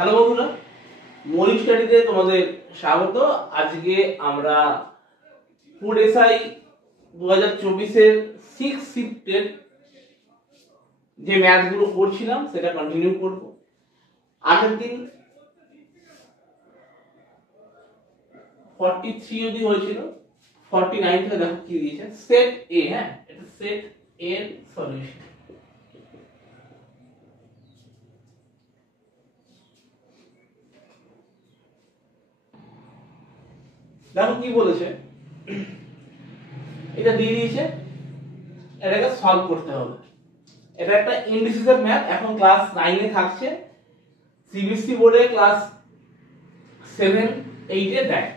Hello বন্ধুরা, মৌলিক স্টাডিতে তোমাদের স্বাগত। আজকে আমরা ফুড এসআই 2024 এর 6 শিফটের যে ম্যাথগুলো করছিলাম সেটা কন্টিনিউ করব। আগের দিন 43 অবধি হয়েছিল, 49 থেকে দেখো কি দিয়েছে, সেট এ। হ্যাঁ, এটা সেট এর সলিউশন। দেখো কি বলেছে, এটা দিয়ে দিয়েছে, এটাকে সলভ করতে হবে। এটা একটা ইনডিসিসিভ ম্যাথ, এখন ক্লাস 9 এ থাকছে, সিবিএসসি বোর্ডে ক্লাস 7 8 এ দেয়।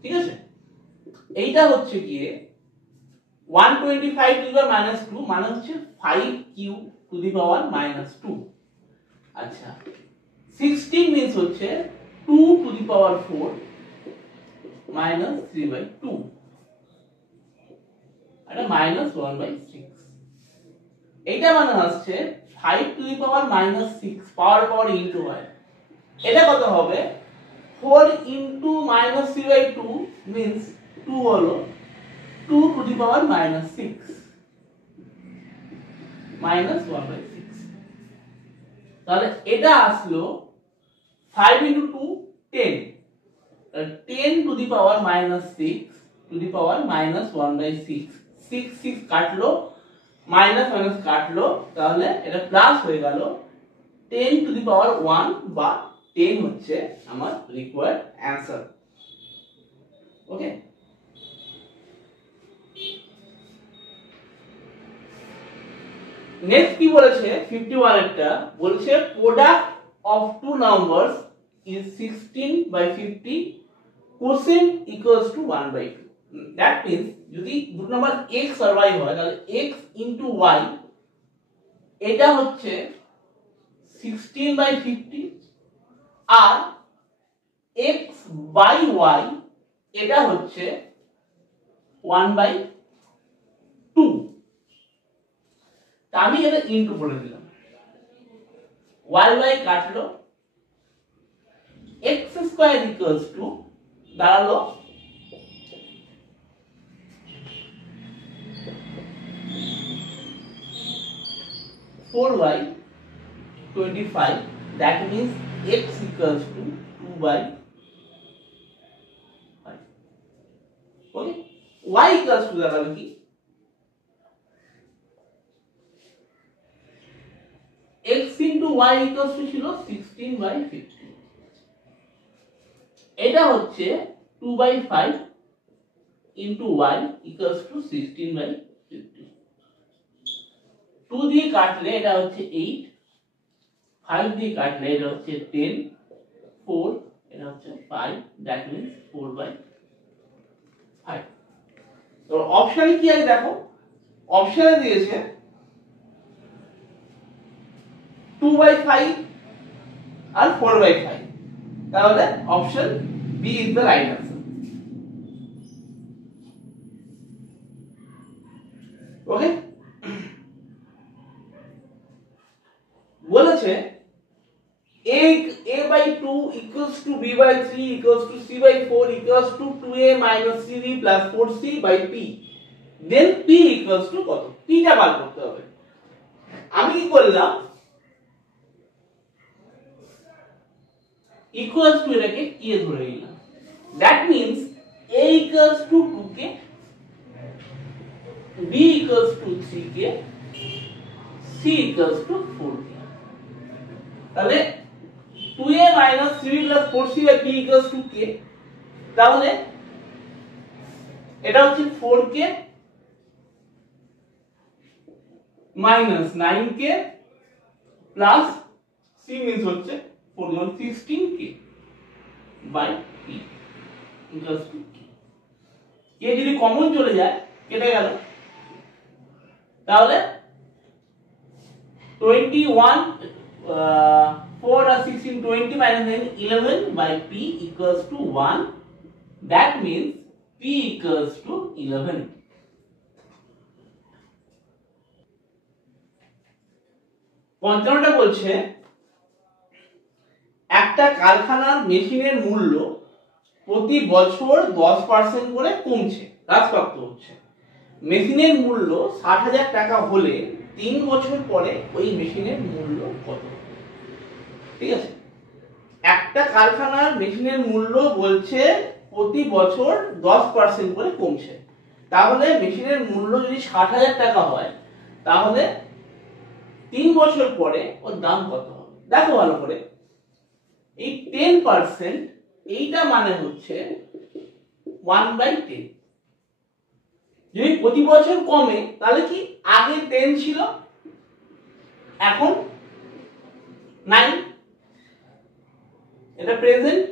ঠিক আছে, এইটা হচ্ছে কি 125 টু দি পাওয়ার -2 মানে হচ্ছে 5q টু দি পাওয়ার -2। আচ্ছা, 16 মিন্স হচ্ছে 2 টু দি পাওয়ার 4 -3/2, এটা -1/6। এইটা মানে হচ্ছে 5 to the power -6 power power into হয়, এটা কত হবে 4 ইনটু -3/2 মিন্স 2 হলো 2 টু দি পাওয়ার -6 -1/6। তাহলে এটা আসলো 5 into 2 10, 10 to the power -6 to the পাওয়ার -1/6। 6 6 কাটলো, মাইনাস মাইনাস কাটলো, তাহলে এটা প্লাস হয়ে গেল 10 টু দি পাওয়ার 1 বা 10 হচ্ছে আমার রিকোয়ার্ড অ্যানসার। ওকে, নেক্সট কি বলেছে 51 এরটা বলছে product of two numbers is 16/50 quotient equals to 1/2। That means যদি দুটো নাম্বার x আর y হয় তাহলে x ইনটু y এটা হচ্ছে 16/50 আর x বাই y এটা হচ্ছে 1/2। তা আমি এটা ইনটু বলে দিলাম, y y কাটলো, x স্কয়ার ইকুয়ালস টু দাঁড়ালো 4/25। that means x equals to 2/5. okay, y equals to দাঁড়াবে কি x into y equals to ছিল 16/50, এটা হচ্ছে 2/5 into y equals to 16/50। 2 দিয়ে কাটলে এটা হচ্ছে 8, 5 দিয়ে কাটলে এটা হচ্ছে 10, 4 এটা হচ্ছে 5, that means 4/5। তো অপশনে কি আছে দেখো, অপশনে দিয়েছে 2/5 আর 4/5, তাহলে option B is the right answer. Okay, বলেছে a/2 equals to b/3 equals to c/4 equals to 2a minus cb plus 4c by p, then p equals to কত, p টা বার করতে হবে। আমি কি করলাম, equals to এটাকে k ধরে নিলাম, that means a equals to 2k, b equals to 3k, c equals to 4k। তাহলে 2a minus 3b plus 4c by p equals to k, তাহলে এটা হচ্ছে 4k minus 9k plus c means হচ্ছে 16k by p equals to k। কে যদি common চলে যায় কেটে গেল, তাহলে 21 4 আর 16 20 minus 9 11 by p equals to 1, that means p equals to 11। পঞ্চান্নটা বলছে একটা একটা কারখানার মেশিনের মূল্য প্রতি বছর 10% করে কমছে, হ্রাসপ্রাপ্ত হচ্ছে। মেশিনের মূল্য 60,000 টাকা হলে 3 বছর পরে ওই মেশিনের মূল্য কত? ঠিক আছে, একটা কারখানার মেশিনের মূল্য বলছে প্রতি বছর 10% করে কমছে, তাহলে মেশিনের মূল্য যদি 60,000 টাকা হয় তাহলে 3 বছর পরে ওর দাম কত হবে? দেখো ভালো করে, এই 10% এইটা মানে হচ্ছে 1/10। যদি প্রতি বছর কমে তাহলে কি আগে 10 ছিল এখন 9, এটা প্রেজেন্ট,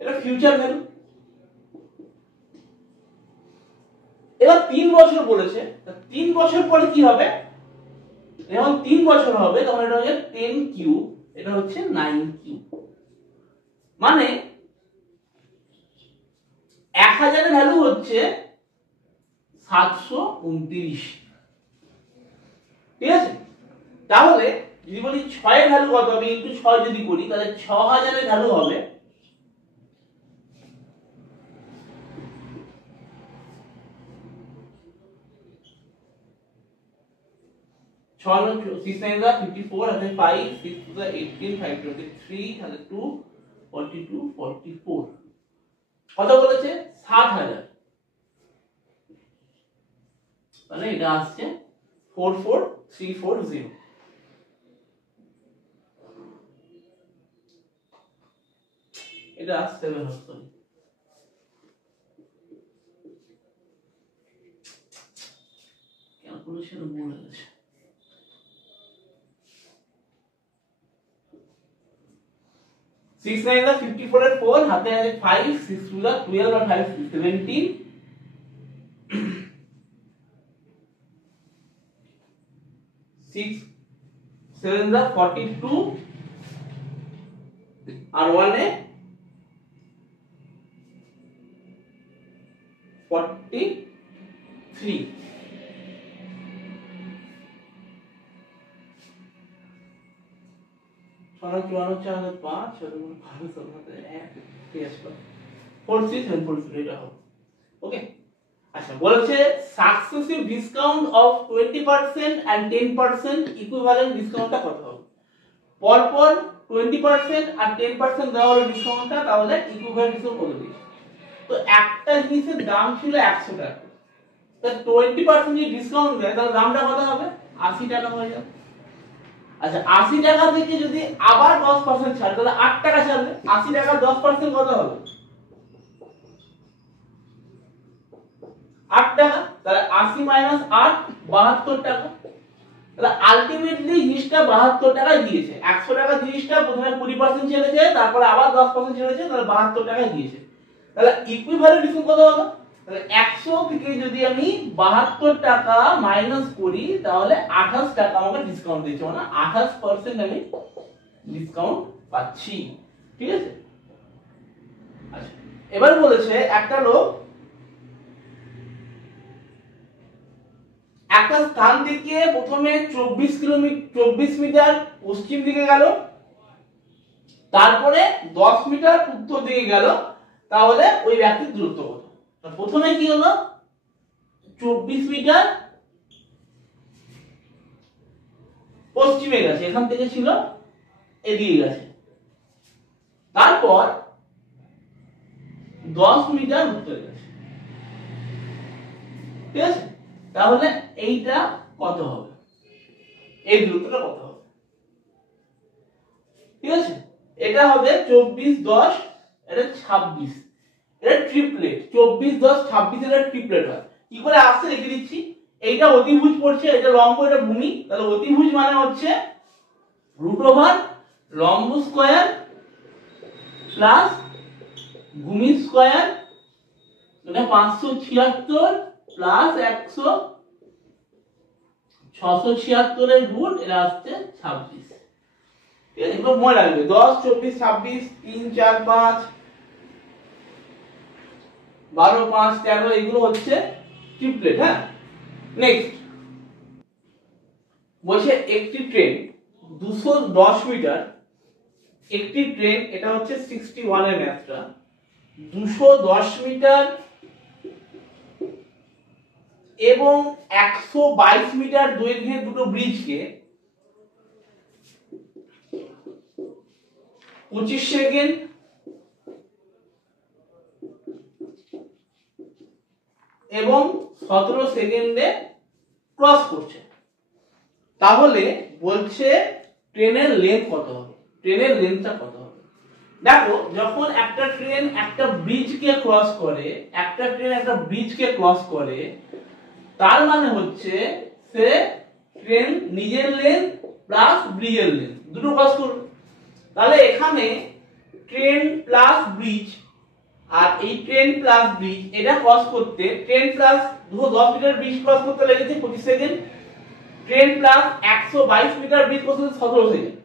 এটা ফিউচার ভ্যালু। এবার 3 বছর বলেছে, 3 বছর পরে কি হবে? যখন 3 বছর হবে তখন এটা হচ্ছে 10 কিউব, এটা হচ্ছে 9 কিউব, মানে 1000 এর ভ্যালু হচ্ছে 729। ঠিক আছে, তাহলে যদি বলি 6 এর ভ্যালু কত হবে, ইনটু 6 যদি করি তাহলে 6000 এর ভ্যালু হবে 6 9 54, 5 6 18, 5 23, 2 42 44। কত বলেছে? 60,000, তাহলে এটা আসছে 44340। এটা আসছে সরি, ক্যালকুলেশন ভুল হয়ে গেছে। 6 9 54 এর 4, হাতে আছে 5, 6 2 12 আর 5 17, 6 7 42 আর 1 এ 43। এটা হবে। ওকে, আচ্ছা বলেছে successive discount of 20% and 10% equivalent ডিসকাউন্টটা কত হবে? পরপর 20% আর 10% দেওয়া হলো ডিসকাউন্টটা, তাহলে ইকুইভ্যালেন্ট ডিসকাউন্ট কত দিয়েছে? তো একটা জিনিসের দাম ছিল 100 টাকা, তো 20% যদি ডিসকাউন্ট দেয় তাহলে দামটা কত হবে? 80 টাকা হয়ে যাবে। আচ্ছা 80 টাকা থেকে যদি আবার 10% ছাড় তাহলে 8 টাকা ছাড়বে, 80 টাকার 10% কত হবে? 8 টাকা, তাহলে 80 মাইনাস 8 72 টাকা। তাহলে আলটিমেটলি জিনিসটা 72 টাকায় দিয়েছে। 100 টাকা জিনিসটা প্রথমে 20% ছেড়েছে, তারপরে আবার 10% ছেড়েছে, তাহলে 72 টাকায় দিয়েছে। তাহলে ইকুইভ্যালেন্ট ডিসকাউন্ট কত হলো? তাহলে 100 থেকে যদি আমি 72 টাকা মাইনাস করি তাহলে 28 টাকা আমাকে ডিসকাউন্ট দিয়েছে, মানে 28% আমি ডিসকাউন্ট পাচ্ছি। ঠিক আছে, আচ্ছা এবার বলেছে একটা লোক একটা স্থান থেকে প্রথমে 24 মিটার পশ্চিম দিকে গেল, তারপরে 10 মিটার উত্তর দিকে গেল, তাহলে ওই ব্যক্তির দূরত্ব কত? প্রথমে কি হলো? 24 মিটার পশ্চিমে গেছে, এখান থেকে ছিল এদিকে গেছে, তারপর 10 মিটার উত্তরে গেছে। ঠিক আছে, তাহলে এইটা কত হবে? এই দূরত্বটা কত হবে? ঠিক আছে, এটা হবে 24 10, এটা 26, এটা ট্রিপলেট। 24 10 26 এটা ট্রিপলেট হয়। কি করে আসছে লিখে দিচ্ছি। এইটা অতিভুজ পড়ছে, এটা লম্ব, এটা ভূমি, তাহলে অতিভুজ মানে হচ্ছে রুট ওভার লম্ব স্কয়ার প্লাস ভূমি স্কয়ার, মানে 576 প্লাস 100 676 এর রুট, এটা আসছে 26। ঠিক আছে, এগুলো মনে রাখবে। 10 24 26 3 4 5 12 5 13, এগুলো হচ্ছে ট্রিপলেট। হ্যাঁ, নেক্সট বলছে একটি ট্রেন 210 মিটার একটি ট্রেন, এটা হচ্ছে 61 এর ম্যাথটা, 210 মিটার এবং 122 মিটার দৈর্ঘ্যের দুটো ব্রিজকে 25 সেকেন্ড এবং 17 সেকেন্ডে ক্রস করছে। তাহলে বলছে ট্রেনের লেন্থ কত হবে, ট্রেনের লেন্থটা কত হবে। দেখো যখন একটা ট্রেন একটা ব্রিজকে ক্রস করে, একটা ট্রেন একটা ব্রিজকে ক্রস করে, তার মানে হচ্ছে সে ট্রেন নিজের লেন্থ প্লাস ব্রিজের লেন্থ দুটো ক্রস করবে। তাহলে এখানে ট্রেন প্লাস ব্রিজ আর এই ট্রেন প্লাস ব্রিজ এটা ক্রস করতে, train plus 210 metre bridge cross করতে লেগেছে 25 second, train plus 122 metre bridge cross করতে 17 সেকেন্ড।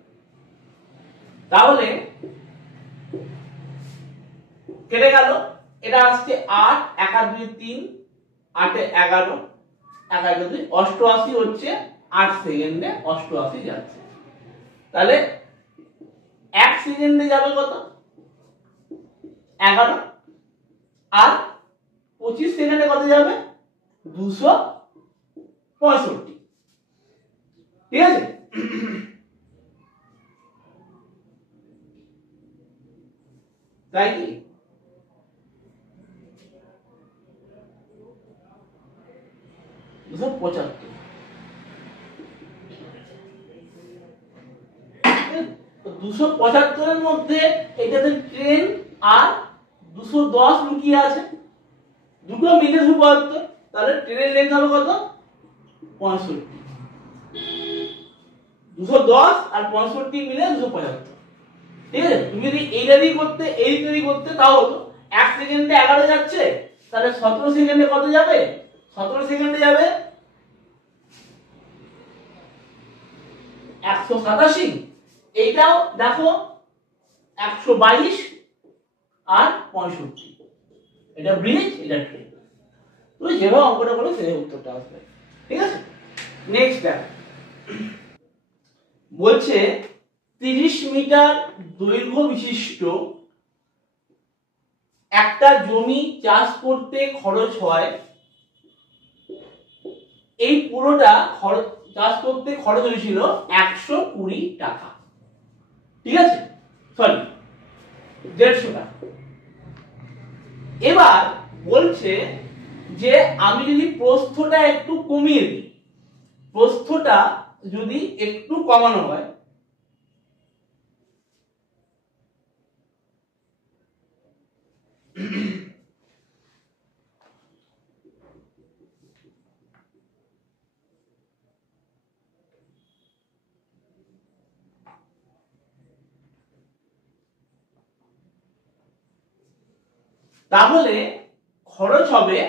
তাহলে কেটে গেল, এটা আসছে 8, 1 আর 2 3, 8 এ 11, 11 2 88 হচ্ছে 8 সেকেন্ডে 88 যাচ্ছে। তাহলে 1 সেকেন্ডে যাবে কত, 11, আর 25 সেকেন্ডে কত যাবে, 265। ঠিক আছে, তাই কি? দুশো 275 মধ্যে এটাতে ট্রেন আর 210 লুকিয়ে আছে, দুটো মিলে 272। তাহলে ট্রেনের লেন্থ হবে কত, 65। 210 আর 65 মিলে 275। ঠিক আছে, তুমি যদি এইটারই করতে এইটারই করতে তাও হতো। 1 সেকেন্ডে 11 যাচ্ছে, তাহলে 17 সেকেন্ডে কত যাবে, 17 সেকেন্ডে যাবে 187। এইটাও দেখো 122 আর 65, এটা ব্রিজ এটা ট্রেন। তুমি যেভাবে অঙ্কটা করো সেই উত্তরটা আসবে। ঠিক আছে, নেক্সট দেখ, বলছে 30 মিটার দৈর্ঘ্য বিশিষ্ট একটা জমি চাষ করতে খরচ হয়, এই পুরোটা খরচ চাষ করতে খরচ হয়েছিল 120 টাকা। ঠিক আছে, সরি 150 টাকা। এবার বলছে যে আমি যদি প্রস্থটা একটু কমিয়ে দিই, প্রস্থটা যদি একটু কমানো হয়, তাহলে খরচ হবে,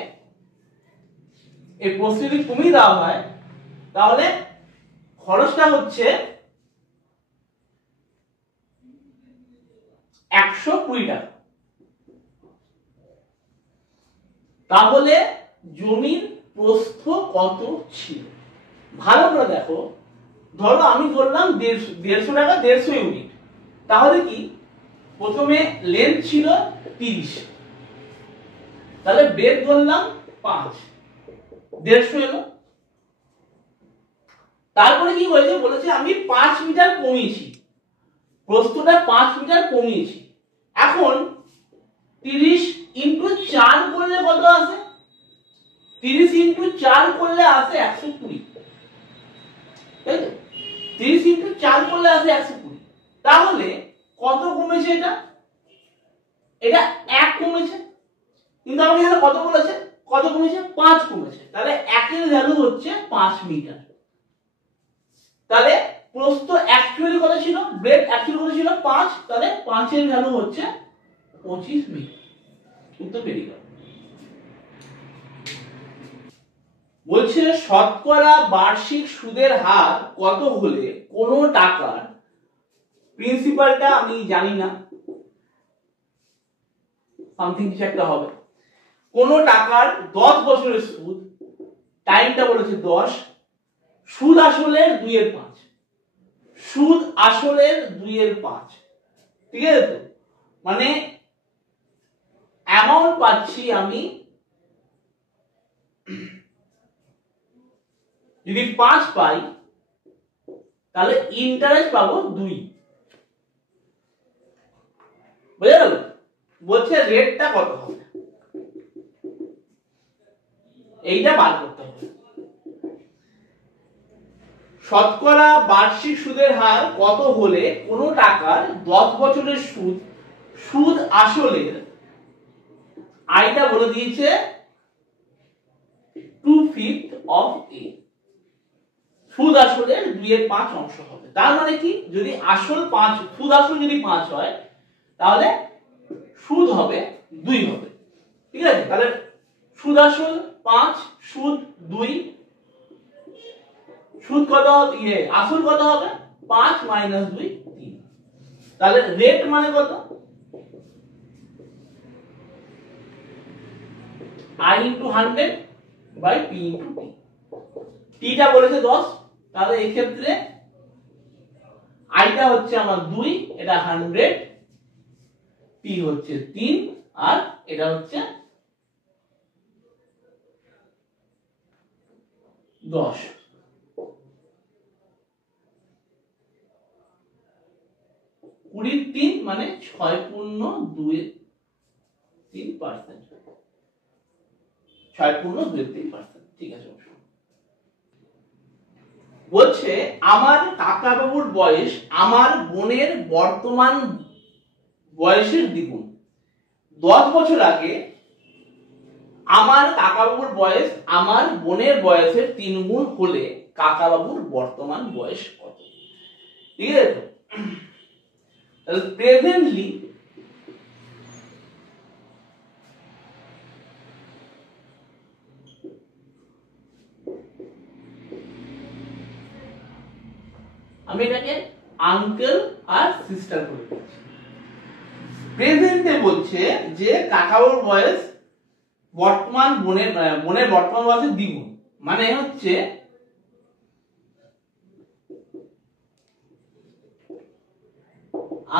এই প্রস্থ যদি কমিয়ে দেওয়া হয় তাহলে খরচটা হচ্ছে 120 টাকা। তাহলে জমির প্রস্থ কত ছিল, ভালো করে দেখো। ধরো আমি ধরলাম 150 টাকা 150 ইউনিট, তাহলে কি প্রথমে লেন্থ ছিল 30, তাহলে বেদ ধরলাম 5, 150 এলো। তারপরে কি হয়েছে, বলেছে আমি 5 মিটার কমিয়েছি, প্রস্থটা 5 মিটার কমিয়েছি। এখন 30 ইনটু 4 করলে কত আসে, 30 ইনটু 4 করলে আসে 120। তাই তো, 30 ইনটু 4 করলে আসে 120। তাহলে কত কমেছে, এটা এটা 1 কমেছে, কিন্তু আমাকে এখানে কত বলেছে, কত কমেছে, 5 কমেছে। তাহলে 1 এর ভ্যালু হচ্ছে 5 মিটার। তাহলে প্রস্থ অ্যাকচুয়ালি কত ছিল, ব্রেড অ্যাকচুয়ালি কত ছিল 5, তাহলে 5 এর ভ্যালু হচ্ছে 25 মিটার। উত্তর বেরিয়ে গেল। বলছে শতকরা বার্ষিক সুদের হার কত হলে কোন টাকার, প্রিন্সিপালটা আমি জানি না, সামথিং কিছু একটা হবে, কোন টাকার 10 বছরের সুদ, টাইমটা বলেছে 10, সুদ আসলে 2 এর 5, সুদ আসলের 2/5, ঠিক আছে তো? মানে অ্যামাউন্ট পাচ্ছি আমি, যদি 5 পাই তাহলে ইন্টারেস্ট পাবো 2। বুঝে গেল? বলছে রেটটা কত হবে, এইটা বার করতে হবে। শতকরা বার্ষিক সুদের হার কত হলে কোন টাকার 10 বছরের সুদ আসলের, আইটা বলে দিয়েছে 2/5 অফ এ, সুদ আসলের 2/5 অংশ হবে। তার মানে কি, যদি আসল 5, সুদ আসল যদি 5 হয় তাহলে সুদ হবে 2 হবে, ঠিক আছে? তাহলে সুদ আসল 5, সুদ 2, সুদ কত হবে, আসল কত হবে 5 - 2 3। তাহলে রেট মানে কত, I * 100 বাই P * T। টিটা বলেছে 10, তাহলে এই ক্ষেত্রে আইটা হচ্ছে আমার 2, এটা 100, পি হচ্ছে 3, আর এটা হচ্ছে 10। 20 * 3 মানে 6.23%, 6.23%, ঠিক আছে? বলছে আমার কাকা বাবুর বয়স আমার বোনের বর্তমান বয়সের দ্বিগুণ। 10 বছর আগে আমার কাকা বাবুর বয়স আমার বোনের বয়সের 3 গুণ হলে কাকা বাবুর বর্তমান বয়স কত? ঠিক আছে তো? তাহলে প্রেজেন্টলি আমি এটাকে আঙ্কেল আর সিস্টার করে দিচ্ছি। প্রেজেন্টে বলছে যে কাকার বয়স বর্তমান বোনের বর্তমান বয়সের দ্বিগুণ, মানে হচ্ছে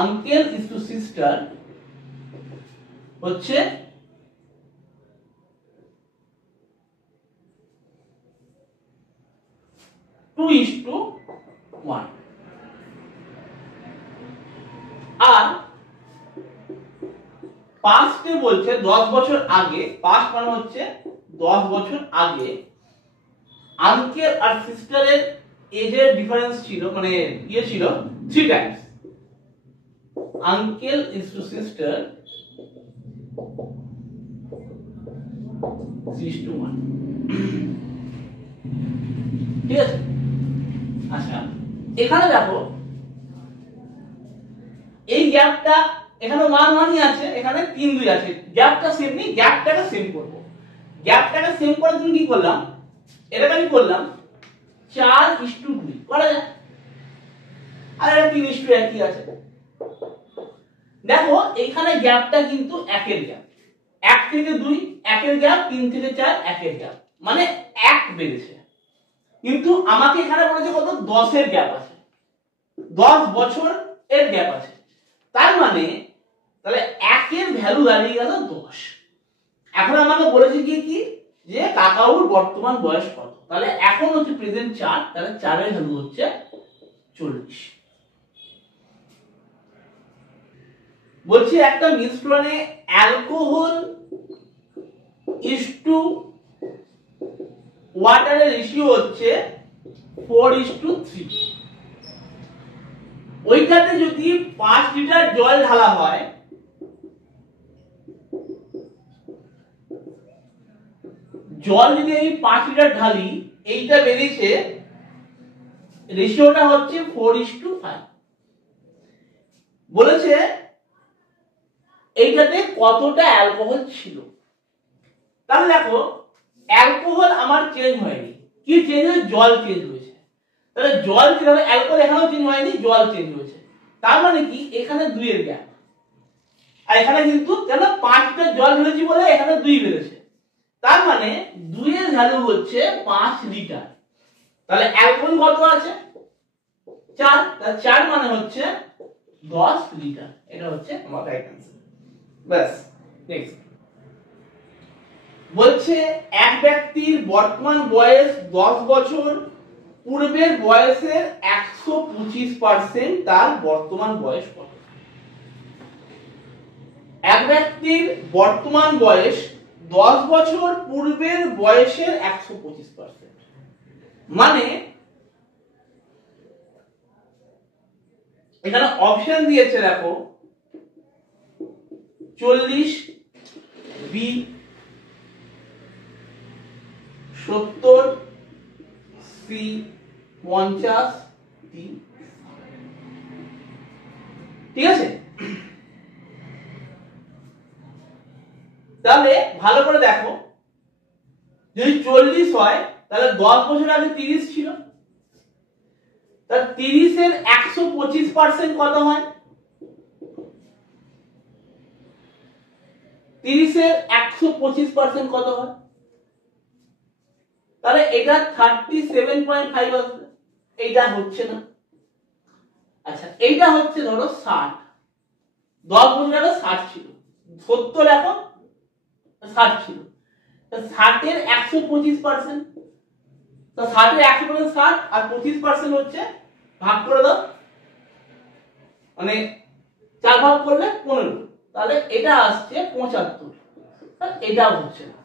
আঙ্কেল ইজ টু সিস্টার হচ্ছে 2:1। আর পাস্টে বলছে 10 বছর আগে, পাস্ট মানে হচ্ছে 10 বছর আগে আঙ্কেল আর সিস্টারের এজের ডিফারেন্স ছিল, মানে ছিল 3 times. Uncle is to sister 3:1, ঠিক আছে? আচ্ছা, এখানে দেখো এই গ্যাপটা, এখানে 1 1ই আছে, এখানে 3 2 আছে, গ্যাপটা সেম নেই, গ্যাপটাকে সেম করব। গ্যাপটাকে সেম করার জন্য কি করলাম, এটাকে আমি করলাম 4:2 করা যায়, আর এটা 3:1 কি আছে। দেখো এখানে গ্যাপটা কিন্তু 1 এর গ্যাপ, 1 থেকে 2 1 এর গ্যাপ, 3 থেকে 4 1 এর গ্যাপ, মানে 1 বেড়েছে। কিন্তু আমাকে এখানে বলেছে কত, 10 এর গ্যাপ আছে, 10 বছর এর গ্যাপ আছে। তার মানে তাহলে 1 এর ভ্যালু দাঁড়িয়ে গেল 10। এখন আমাকে বলেছে কি যে কাকাউর বর্তমান বয়স কত, তাহলে এখন হচ্ছে প্রেজেন্ট 4, তাহলে 4 এর ভ্যালু হচ্ছে 40। বলছি একটা মিশ্রণে অ্যালকোহল ইজ টু ওয়াটারের রেশিও হচ্ছে 4:3। ওইটাতে যদি 5 লিটার জল ঢালা হয়, জল যদি আমি 5 লিটার ঢালি, এইটা বেরিয়েছে, রেশিওটা হচ্ছে 4:5। বলেছে এইটাতে কতটা অ্যালকোহল ছিল। তাহলে দেখো অ্যালকোহল আমার চেঞ্জ হয়নি, কি চেঞ্জ হয়েছে, জল চেঞ্জ হয়েছে। তাহলে জল চেঞ্জ হবে, অ্যালকোহল এখানেও চেঞ্জ হয়নি, জল চেঞ্জ হয়েছে। তার মানে কি, এখানে 2 এর গ্যাপ, আর এখানে কিন্তু কেন 5 লিটার জল ঢেলেছি বলে এখানে 2 বেড়েছে। তার মানে 2 এর ভ্যালু হচ্ছে 5 লিটার। তাহলে অ্যালকোহল কত আছে, 4, তাহলে 4 মানে হচ্ছে 10 লিটার। এটা হচ্ছে আমার রাইট অ্যান্সার। বাস। নেক্সট বলছে এক ব্যক্তির বর্তমান বয়স 10 বছর, পূর্বের বয়সের 125% তার বর্তমান বয়স কত? এক ব্যক্তির বর্তমান বয়স 10 বছর, পূর্বের বয়সের 125%, মানে এখানে অপশন দিয়েছে দেখো 40, বি 70, সি 50, ডি। ঠিক আছে, তাহলে ভালো করে দেখো, যদি 40 হয় তাহলে 10 বছর আগে 30 ছিল, তাহলে 30 এর 125% কত হয়? 30 এর 125% কত হয়? তাহলে এটা 37.5 আসবে। এইটা হচ্ছে না। আচ্ছা, এইটা হচ্ছে ধরো 60, 10 বছর আগে 60 ছিল, 70 এখন 60 ছিল, 60 এর 125%, তো 60 এর 100% 60 আর 25% হচ্ছে, ভাগ করে দাও, মানে 4 ভাগ করলে 15, তাহলে এটা আসছে 75, এটাও হচ্ছে না।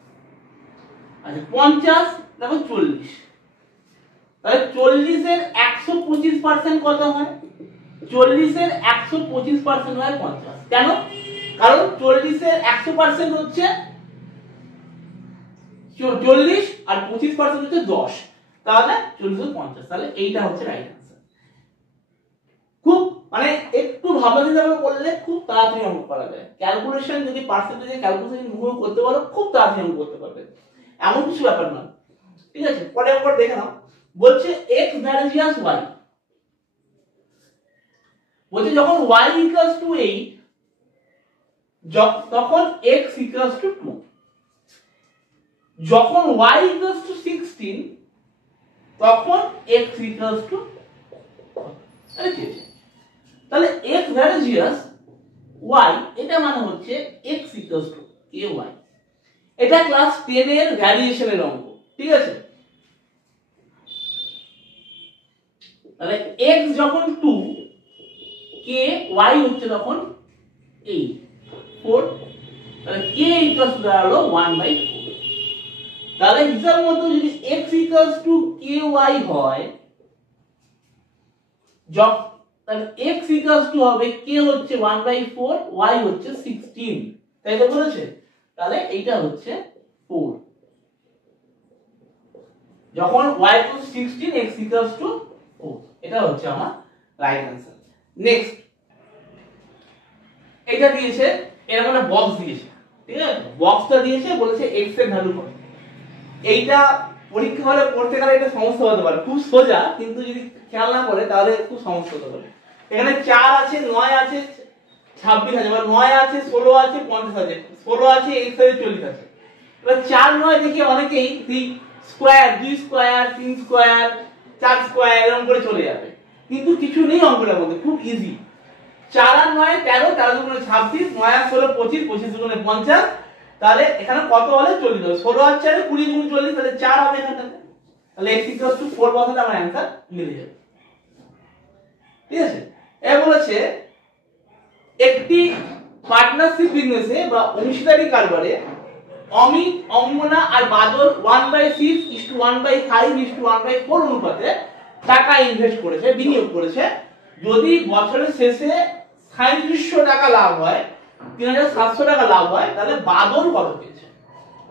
আচ্ছা 50, দেখো 40, তাহলে 40 এর 125% কত হয়? 40 এর 125% হয় 50। কেন? কারণ 40 এর 100% হচ্ছে 40 আর 25% হচ্ছে 10, তাহলে 40 এর 50, তাহলে এইটা হচ্ছে রাইট আনসার। খুব মানে একটু ভাবনা চিন্তা করে করলে খুব তাড়াতাড়ি অঙ্ক করা যায়। ক্যালকুলেশন যদি পার্সেন্টেজে ক্যালকুলেশন মুভ করতে পারো খুব তাড়াতাড়ি অঙ্ক করতে পারবে, এমন কিছু ব্যাপার না। ঠিক আছে, পরে একবার দেখে নাও। বলছে x ভ্যারিজিয়াস y, বলছে যখন y ইকুয়ালস টু 8 তখন x ইকুয়ালস টু 2, যখন y ইকুয়ালস টু 16 তখন x ইকুয়ালস টু, তাহলে x ভ্যারিজিয়াস y, এটা মানে হচ্ছে x ইকুয়ালস টু ky। এটা ক্লাস 10 এর ভ্যারিয়েশনের অঙ্ক। ঠিক আছে, তাহলে x যখন 2, ky হচ্ছে তখন 8, 4, তাহলে k ইকুয়ালস টু দাঁড়ালো 1/4। তাহলে হিসাব মতো যদি x ইকুয়ালস টু ky হয়, তাহলে x ইকুয়ালস টু হবে k হচ্ছে 1/4, y হচ্ছে 16, তাই তো বলেছে? তাহলে এইটা হচ্ছে 4, যখন y equals 16 x equals to 4, এটা হচ্ছে আমার রাইট অ্যানসার। নেক্সট এটা দিয়েছে, এর মানে বক্স দিয়েছে। ঠিক আছে, বক্সটা দিয়েছে, বলেছে x এর ভ্যালু কত। এইটা পরীক্ষা হলে পড়তে গেলে এটা সমস্যা হতে পারে, খুব সোজা, কিন্তু যদি খেয়াল না করে তাহলে খুব সমস্যা হতে পারে। এখানে 4 আছে, 9 আছে, 26 আছে, বা 9 আছে, 16 আছে, 50 আছে, 16 আছে, x আছে, 40 আছে। এবার 4 9 দেখে অনেকেই স্কয়ার, 2 স্কয়ার, 3 স্কয়ার, 4 স্কয়ার এরকম করে চলে যাবে, কিন্তু কিছু নেই অঙ্কটার মধ্যে, খুব ইজি। 4 আর 9 13, 13 দুগুণে 26, 9 আর 16 25, 25 দুগুণে 50, তাহলে এখানে কত হলে 40 হবে? 16 আর 4 20 গুণ 40, তাহলে 4 হবে এখানটাতে, তাহলে x 4 বসালে আমার অ্যানসার মিলে যাবে। ঠিক আছে, এ বলেছে একটি পার্টনারশিপ বিজনেসে বা অংশীদারি কারবারে অমিত, অঙ্গনা আর বাদল 1/6:1/5:1/4 অনুপাতে টাকা ইনভেস্ট করেছে, বিনিয়োগ করেছে। যদি বছরের শেষে 3700 টাকা লাভ হয়, 3700 টাকা লাভ হয়, তাহলে বাদল কত পেয়েছে?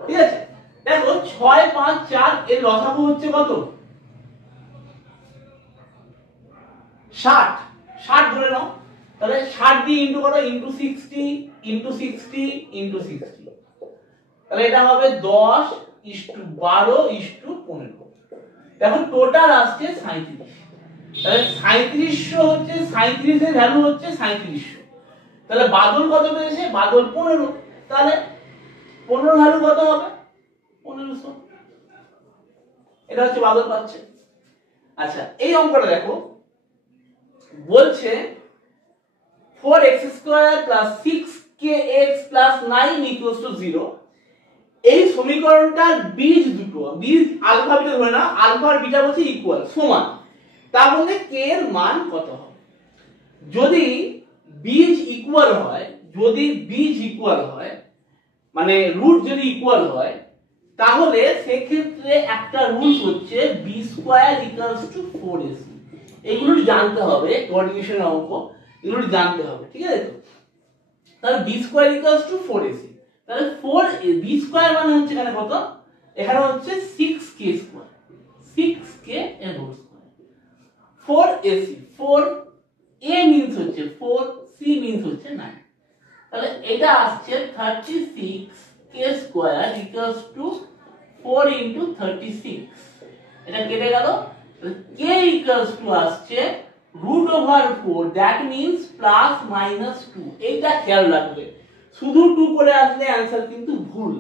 ঠিক আছে, দেখো 6 5 4 এর লসাগু হচ্ছে কত? 60, 60 ধরে নাও, তাহলে 60 দিয়ে ইনটু করো, ইনটু 60 ইনটু 60 ইনটু 60, তাহলে এটা হবে 10:12:15। দেখো টোটাল আসছে 37, তাহলে 3700 হচ্ছে, 37 এর ভ্যালু হচ্ছে 3700, তাহলে বাদল কত পেয়েছে? বাদল 15, তাহলে 15 ভ্যালু কত হবে? 1500, এটা হচ্ছে বাদল পাচ্ছে। আচ্ছা এই অঙ্কটা দেখো, বলছে 4x² + 6kx + 9 = 0। এই সমীকরণটার বীজ দুটো, বীজ আলফা বিটা ধরে না, আলফা আর বিটা বলছে ইকুয়াল সমান, তাহলে k এর মান কত হবে? যদি বীজ ইকুয়াল হয়, যদি বীজ ইকুয়াল হয় মানে রুট যদি ইকুয়াল হয়, তাহলে সেক্ষেত্রে একটা রুলস হচ্ছে b² = 4ac। এগুলো জানতে হবে, কোঅর্ডিনেশনের অঙ্ক, এগুলো জানতে হবে, ঠিক আছে? তো তাহলে b² = 4ac, তাহলে 4b² মানে হচ্ছে এখানে কত? এখানে হচ্ছে 6k², 6k এর whole square. 4ac, 4a means হচ্ছে 4, c মিন্স হচ্ছে 9, তাহলে এটা আসছে 36k² = 4 × 36। এটা কেটে গেল, k আসছে √4, দ্যাট মিন্স +-2। এইটা খেয়াল রাখবে, শুধু 2 করে আসলে অ্যানসার কিন্তু ভুল।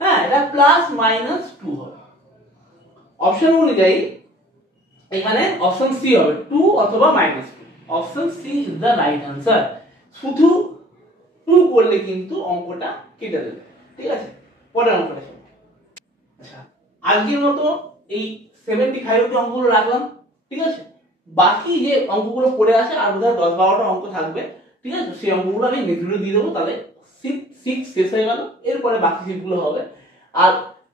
হ্যাঁ, এটা +-2 হবে। অপশন অনুযায়ী এখানে অপশন সি হবে 2 অথবা -2। Option C is the right answer. শুধু 2 করলে কিন্তু অঙ্কটা কেটে দেবে, ঠিক আছে? পরের অঙ্কটা চলো। আচ্ছা, আজকের মতো এই 75 অব্দি অঙ্কগুলো রাখলাম, ঠিক আছে? বাকি যে অঙ্কগুলো পড়ে আছে আর বোধহয় 10-12টা অঙ্ক থাকবে, ঠিক আছে? সেই অঙ্কগুলো আমি নেক্সট ভিডিও দিয়ে দেবো। তাহলে 6 শেষ হয়ে গেল, এরপরে বাকি শিটগুলো হবে। আর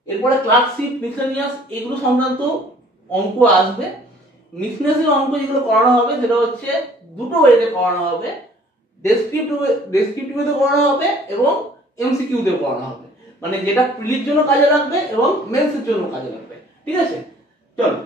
এরপরে ক্লার্কশিপ, মিসেলেনিয়াস এগুলো সংক্রান্ত অঙ্ক আসবে। মিসেলেনিয়াসের অঙ্ক যেগুলো করানো হবে সেটা হচ্ছে দুটো ওয়েতে করানো হবে, ডেসক্রিপটিভে করানো হবে এবং এমসিকিউ তে করানো হবে। মানে যেটা প্রিলির জন্য কাজে লাগবে এবং মেন্সের জন্য কাজে লাগবে, ঠিক আছে? চলো।